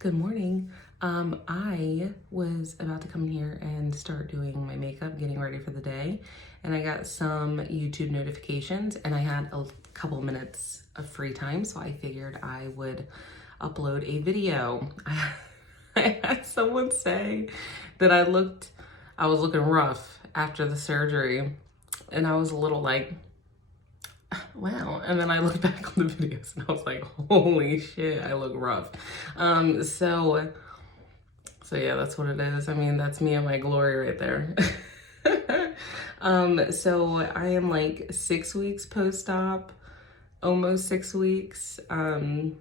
Good morning. I was about to come in here and start doing my makeup, getting ready for the day, and I got some YouTube notifications and I had a couple minutes of free time, so I figured I would upload a video. I had someone say that I was looking rough after the surgery, and I was a little like, wow. And then I looked back on the videos and I was like, holy shit, I look rough. So yeah, that's what it is. I mean, that's me and my glory right there. So I am like 6 weeks post-op, almost 6 weeks. And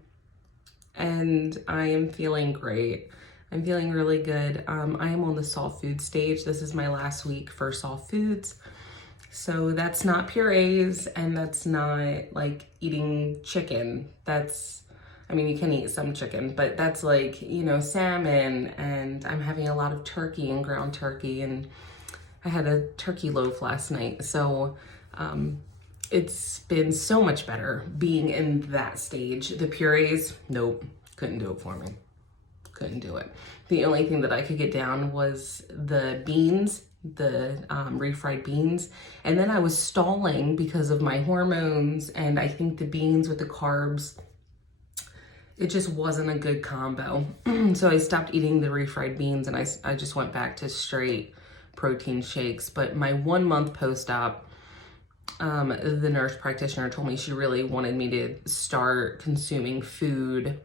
I am feeling great. I'm feeling really good. I am on the soft food stage. This is my last week for soft foods. So that's not purees and that's not like eating chicken. I mean, you can eat some chicken, but that's like, salmon, and I'm having a lot of turkey and ground turkey, and I had a turkey loaf last night. So it's been so much better being in that stage. The purees, nope, couldn't do it for me. Couldn't do it. The only thing that I could get down was the beans, the refried beans, and then I was stalling because of my hormones, and I think the beans with the carbs, it just wasn't a good combo. So I stopped eating the refried beans and I just went back to straight protein shakes. But my 1 month post-op, the nurse practitioner told me she really wanted me to start consuming food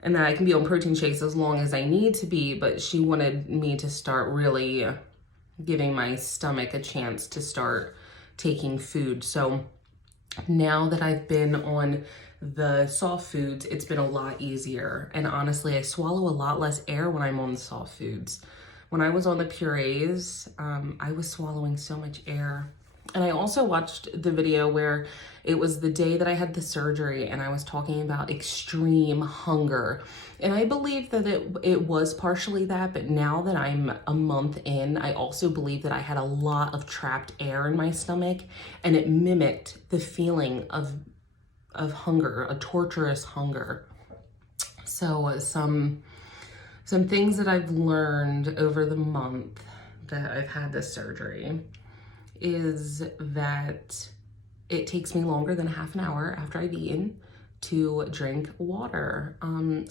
and that I can be on protein shakes as long as I need to be, but she wanted me to start really giving my stomach a chance to start taking food. So now that I've been on the soft foods, it's been a lot easier. And honestly, I swallow a lot less air when I'm on the soft foods. When I was on the purees, I was swallowing so much air. And I also watched the video where it was the day that I had the surgery and I was talking about extreme hunger. And I believe that it was partially that, but now that I'm a month in, I also believe that I had a lot of trapped air in my stomach, and it mimicked the feeling of hunger, a torturous hunger. So some things that I've learned over the month that I've had this surgery is that it takes me longer than half an hour after I've eaten to drink water.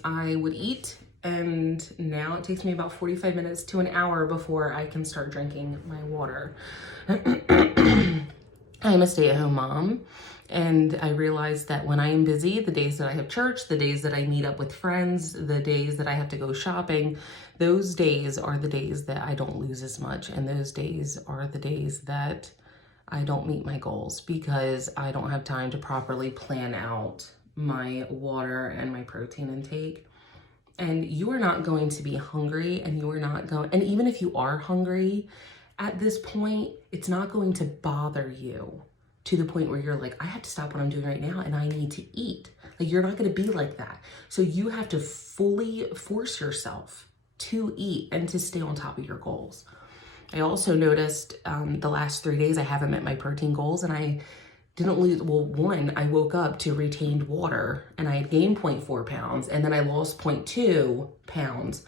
I would eat, and now it takes me about 45 minutes to an hour before I can start drinking my water. I'm a stay-at-home mom, and I realized that when I am busy, the days that I have church, the days that I meet up with friends, the days that I have to go shopping, those days are the days that I don't lose as much, and those days are the days that I don't meet my goals because I don't have time to properly plan out my water and my protein intake. And you are not going to be hungry, and and even if you are hungry at this point, it's not going to bother you to the point where you're like, I have to stop what I'm doing right now and I need to eat. Like, you're not going to be like that. So you have to fully force yourself to eat and to stay on top of your goals. I also noticed the last 3 days I haven't met my protein goals, and I didn't lose. Well, one, I woke up to retained water and I had gained 0.4 pounds, and then I lost 0.2 pounds,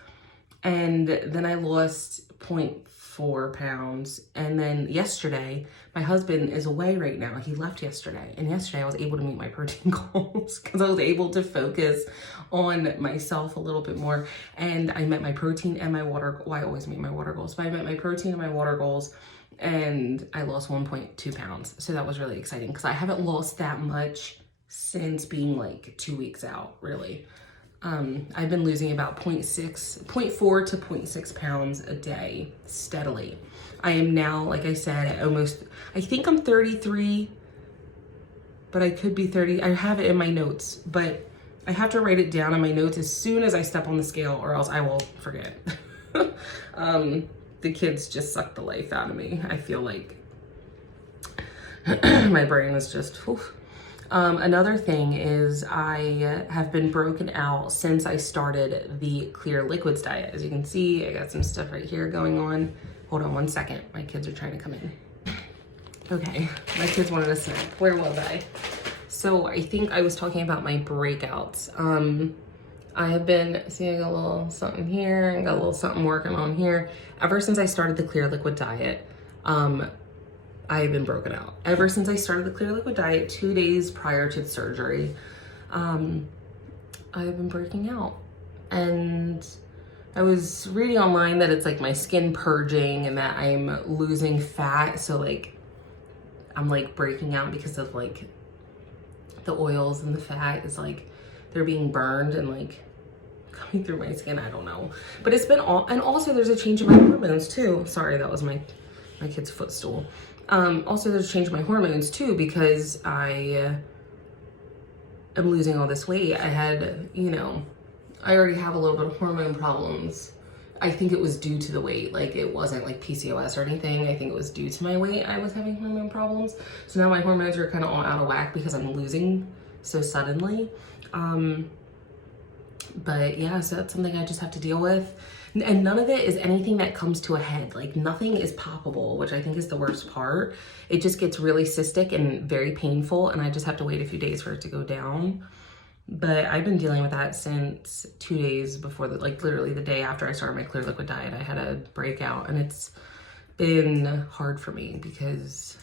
and then I lost 0.4 pounds. And then yesterday, my husband is away right now. He left yesterday, and yesterday I was able to meet my protein goals because I was able to focus on myself a little bit more. And I met my protein and my water. Well, I always meet my water goals, but I met my protein and my water goals, and I lost 1.2 pounds. So that was really exciting because I haven't lost that much since being like 2 weeks out, really. I've been losing about 0.4 to 0.6 pounds a day steadily. I am now, like I said, I think I'm 33, but I could be 30. I have it in my notes, but I have to write it down in my notes as soon as I step on the scale, or else I will forget. The kids just suck the life out of me. I feel like my brain is just, oof. Another thing is I have been broken out since I started the clear liquids diet. As you can see, I got some stuff right here going on. Hold on 1 second. My kids are trying to come in. Okay, my kids wanted a snack. Where was I? So I think I was talking about my breakouts. I have been seeing a little something here and got a little something working on here. Ever since I started the Clear Liquid diet, I've been broken out. Ever since I started the Clear Liquid diet 2 days prior to the surgery, I've been breaking out. And I was reading online that it's like my skin purging and that I'm losing fat. So like, I'm like breaking out because of like the oils and the fat is like, they're being burned and like coming through my skin. I don't know. But it's been all, and also there's a change in my hormones too. Sorry, that was my kid's footstool. Also there's a change in my hormones too because I am losing all this weight. I had, you know, I already have a little bit of hormone problems. I think it was due to the weight. Like it wasn't like PCOS or anything. I think it was due to my weight. I was having hormone problems. So now my hormones are kind of all out of whack because I'm losing so suddenly. But yeah, so that's something I just have to deal with. And none of it is anything that comes to a head. Like nothing is poppable, which I think is the worst part. It just gets really cystic and very painful. And I just have to wait a few days for it to go down. But I've been dealing with that since 2 days before, like literally the day after I started my Clear Liquid diet, I had a breakout, and it's been hard for me because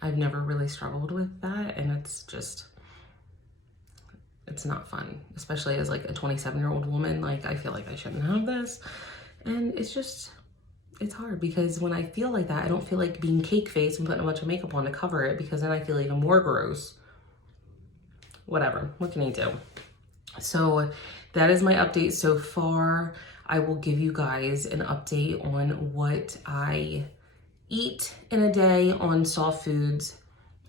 I've never really struggled with that, and it's not fun, especially as like a 27-year-old woman. Like I feel like I shouldn't have this, and it's hard because when I feel like that, I don't feel like being cake face and putting a bunch of makeup on to cover it because then I feel even more gross. Whatever, what can you do? So that is my update so far. I will give you guys an update on what I eat in a day on soft foods.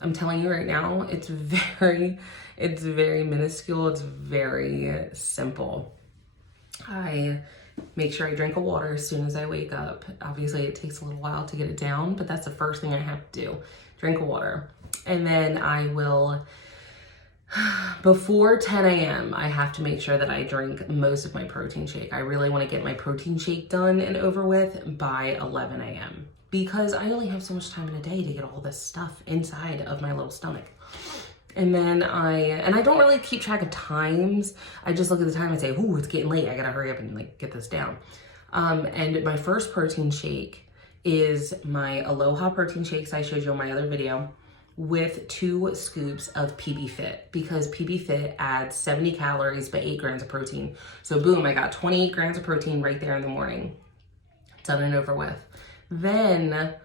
I'm telling you right now, it's very minuscule. It's very simple. I make sure I drink a water as soon as I wake up. Obviously it takes a little while to get it down, but that's the first thing I have to do. Drink a water. And then I will, before 10 a.m., I have to make sure that I drink most of my protein shake. I really want to get my protein shake done and over with by 11 a.m. because I only have so much time in a day to get all this stuff inside of my little stomach. And then I don't really keep track of times. I just look at the time and say, ooh, it's getting late. I gotta hurry up and like get this down. And my first protein shake is my Aloha protein shakes I showed you on my other video, with 2 scoops of PB Fit, because PB Fit adds 70 calories but 8 grams of protein. So boom, I got 28 grams of protein right there in the morning. Done and over with. Then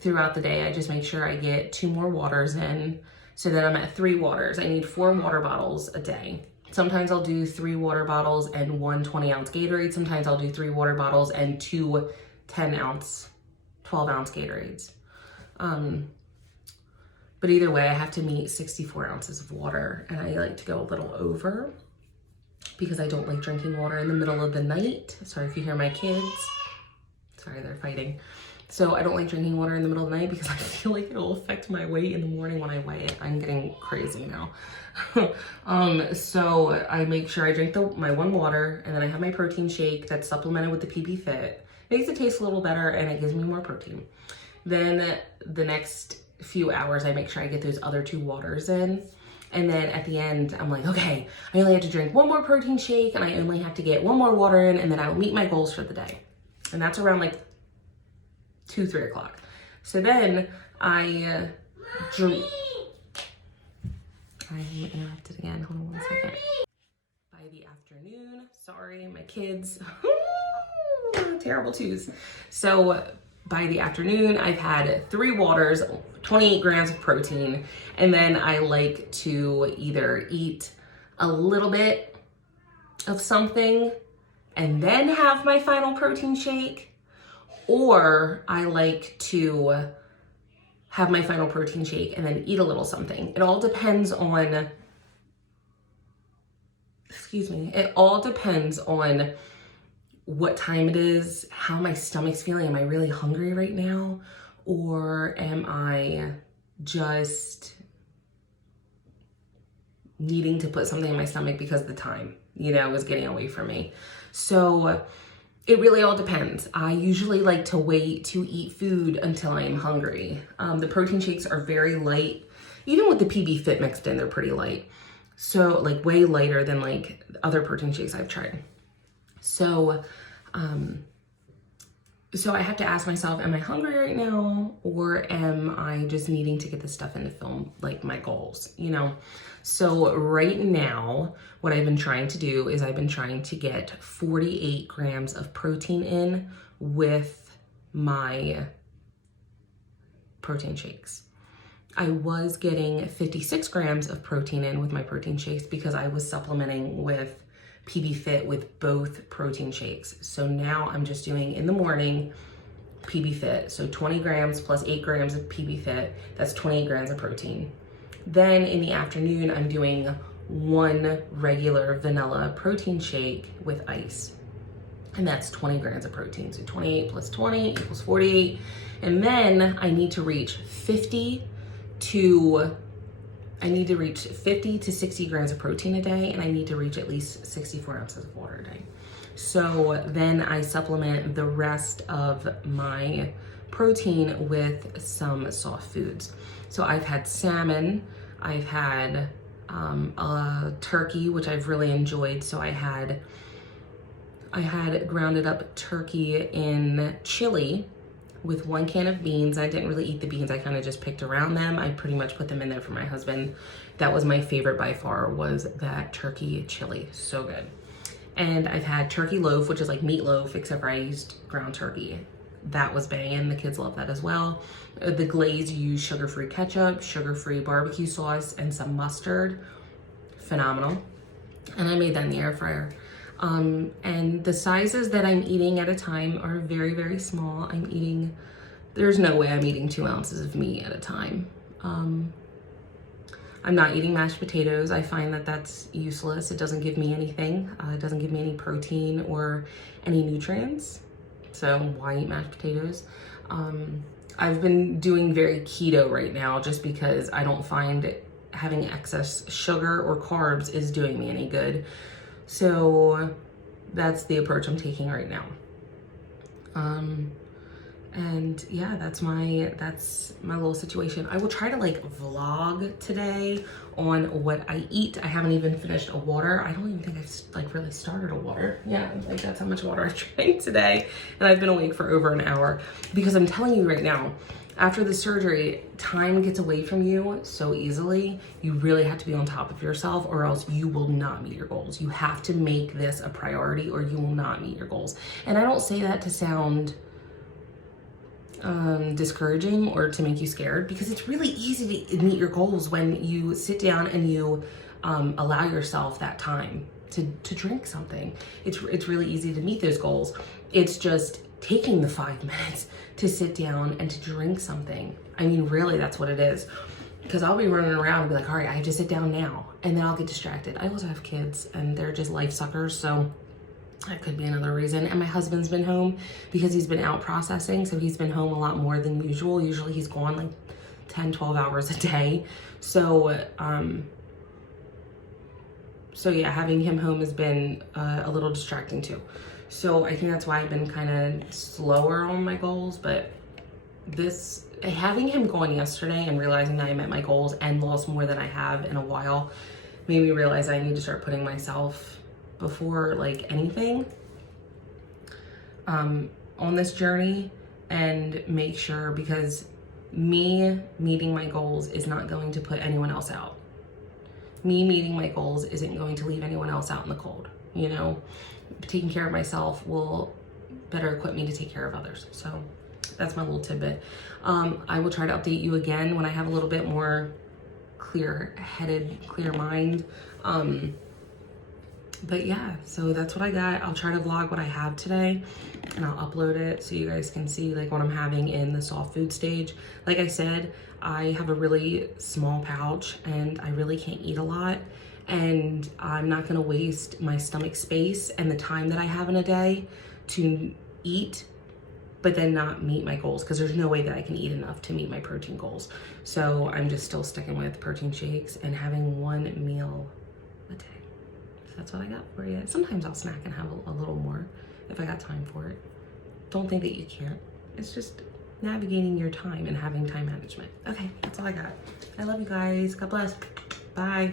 throughout the day, I just make sure I get 2 more waters in, so that I'm at 3 waters. I need 4 water bottles a day. Sometimes I'll do 3 water bottles and 1 20-ounce Gatorade. Sometimes I'll do 3 water bottles and 2 10-ounce, 12-ounce Gatorades. But either way, I have to meet 64 ounces of water, and I like to go a little over because I don't like drinking water in the middle of the night. Sorry if you hear my kids. Sorry, they're fighting. So I don't like drinking water in the middle of the night because I feel like it'll affect my weight in the morning when I weigh it. I'm getting crazy now. So I make sure I drink my 1 water, and then I have my protein shake that's supplemented with the PB Fit. Makes it taste a little better, and it gives me more protein. Then the next few hours, I make sure I get those other 2 waters in. And then at the end, I'm like, okay, I only have to drink 1 more protein shake, and I only have to get 1 more water in, and then I will meet my goals for the day. And that's around like 2, 3 o'clock. So then I drink. I'm interrupted again. Hold on 1 second. By the afternoon, sorry, my kids, terrible twos. So by the afternoon, I've had 3 waters, 28 grams of protein, and then I like to either eat a little bit of something and then have my final protein shake, or I like to have my final protein shake and then eat a little something. It all depends on, it all depends on what time it is, how my stomach's feeling. Am I really hungry right now? Or am I just needing to put something in my stomach because the time, is getting away from me? So it really all depends. I usually like to wait to eat food until I am hungry. The protein shakes are very light. Even with the PB Fit mixed in, they're pretty light. So like way lighter than like other protein shakes I've tried. So, so I have to ask myself, am I hungry right now? Or am I just needing to get this stuff into film, like my goals, you know? So right now, what I've been trying to do is I've been trying to get 48 grams of protein in with my protein shakes. I was getting 56 grams of protein in with my protein shakes because I was supplementing with PB Fit with both protein shakes. So now I'm just doing in the morning PB Fit. So 20 grams plus 8 grams of PB Fit, that's 28 grams of protein. Then in the afternoon, I'm doing one regular vanilla protein shake with ice. And that's 20 grams of protein. So 28 plus 20 equals 48. And then I need to reach 50 to 60 grams of protein a day, and I need to reach at least 64 ounces of water a day. So then I supplement the rest of my protein with some soft foods. So I've had salmon, I've had turkey, which I've really enjoyed. So I had grounded up turkey in chili with 1 can of beans. I didn't really eat the beans. I kind of just picked around them. I pretty much put them in there for my husband. That was my favorite by far, was that turkey chili. So good. And I've had turkey loaf, which is like meatloaf, except for I used ground turkey. That was banging. The kids love that as well. The glaze, you use sugar-free ketchup, sugar-free barbecue sauce, and some mustard. Phenomenal. And I made that in the air fryer. And the sizes that I'm eating at a time are very, very small. There's no way I'm eating 2 ounces of meat at a time. I'm not eating mashed potatoes. I find that that's useless. It doesn't give me anything. It doesn't give me any protein or any nutrients. So why eat mashed potatoes? I've been doing very keto right now just because I don't find having excess sugar or carbs is doing me any good. So that's the approach I'm taking right now. And yeah, that's my little situation. I will try to like vlog today on what I eat. I haven't even finished a water. I don't even think I've like really started a water. Yeah, like that's how much water I drank today. And I've been awake for over an hour because I'm telling you right now, after the surgery, time gets away from you so easily. You really have to be on top of yourself or else you will not meet your goals. You have to make this a priority or you will not meet your goals. And I don't say that to sound discouraging or to make you scared, because it's really easy to meet your goals when you sit down and you allow yourself that time to drink something. It's really easy to meet those goals. It's just taking the 5 minutes to sit down and to drink something. I mean, really, that's what it is. Because I'll be running around and be like, all right, I have to sit down now. And then I'll get distracted. I also have kids and they're just life suckers. So that could be another reason. And my husband's been home because he's been out processing. So he's been home a lot more than usual. Usually he's gone like 10, 12 hours a day. So, yeah, having him home has been a little distracting too. So I think that's why I've been kind of slower on my goals, but having him gone yesterday and realizing that I met my goals and lost more than I have in a while made me realize I need to start putting myself before like anything on this journey and make sure, because me meeting my goals is not going to put anyone else out. Me meeting my goals isn't going to leave anyone else out in the cold, you know? Taking care of myself will better equip me to take care of others. So that's my little tidbit. I will try to update you again when I have a little bit more clear-headed, clear mind. But yeah, so that's what I got. I'll try to vlog what I have today and I'll upload it so you guys can see like what I'm having in the soft food stage. Like I said, I have a really small pouch and I really can't eat a lot. And I'm not gonna waste my stomach space and the time that I have in a day to eat, but then not meet my goals, because there's no way that I can eat enough to meet my protein goals. So I'm just still sticking with protein shakes and having one meal a day. So that's what I got for you. Sometimes I'll snack and have a little more if I got time for it. Don't think that you can't. It's just navigating your time and having time management. Okay, that's all I got. I love you guys. God bless. Bye.